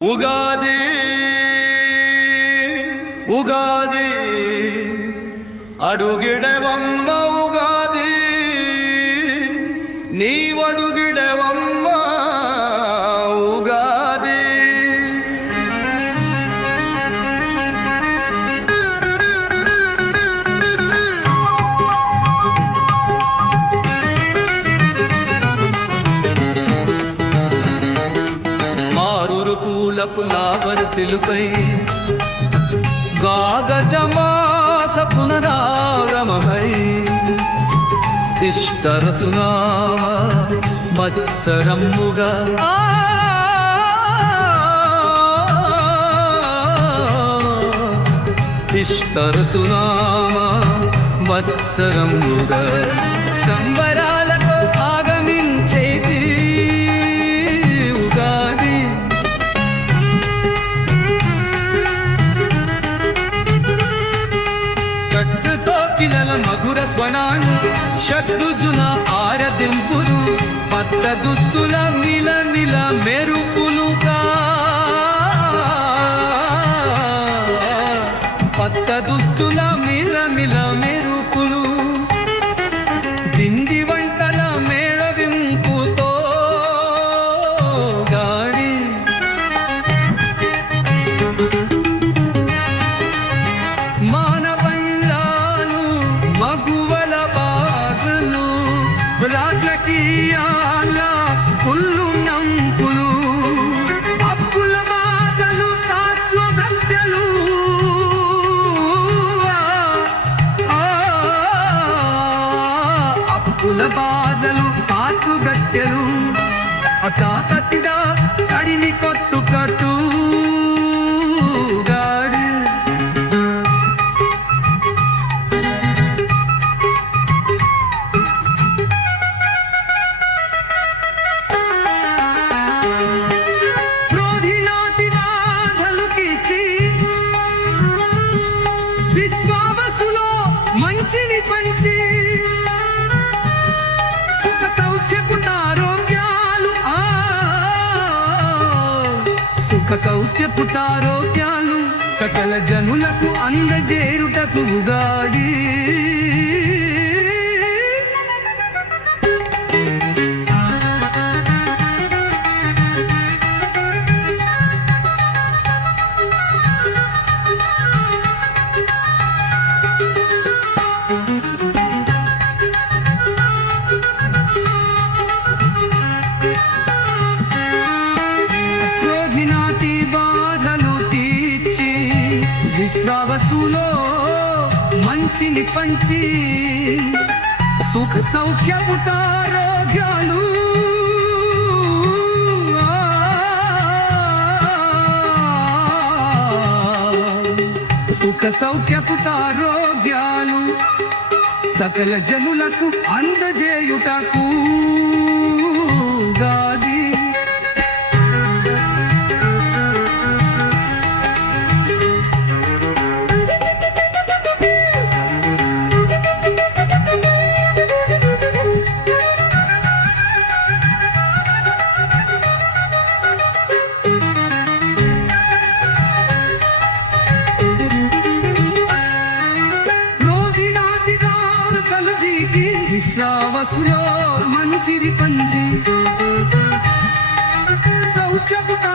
ఉగాది ఉగాది అడుగిడవమ్మ ఉగాది నీవడుగిడవమ్మ ఉగాది పులావర్తిలుపై గాగజమాస పునరాగమమై ఇష్టరసునామ మత్సరమ్ముగా ఇష్టరసునామ మత్సరమ్ముగా సంబరాలకు ఆగమించేది ఉగాది. కిలల మధుర స్వనాలు షడ్రుజుల ఆరదింపులు పట్ట దుస్తుల నిల నిల మెరుపులుగా పట్ట దుస్తుల నిల నిల మెరుపులు దిండి వంటల మేళవింపుతో గాడి మగువల బాధలు రాజకీయాల పుల్లు నంపులు అప్పుల బాధలు తాత్వ గట్టెలు అప్పుల బాధలు తాత్వ గట్టెలు అటాకటిగా కడిని కొట్టు కట్టు విశ్వావసులో మంచిని పంచి సుఖ సౌఖ్యపుటారోగ్యాలు సుఖ సౌఖ్యపుటారోగ్యాలు సకల జనులకు అందజేరుటకు ఉగాడి. విశ్వావసులో మంచిని పంచి సుఖ సౌఖ్యపుటారోగ్యాలు సుఖ సౌఖ్యపుటారోగ్యాలు సకల జనులకు అందజేయుటకు గాది. విశ్వావసులో మంచిది పంచి సౌఖ్యపుట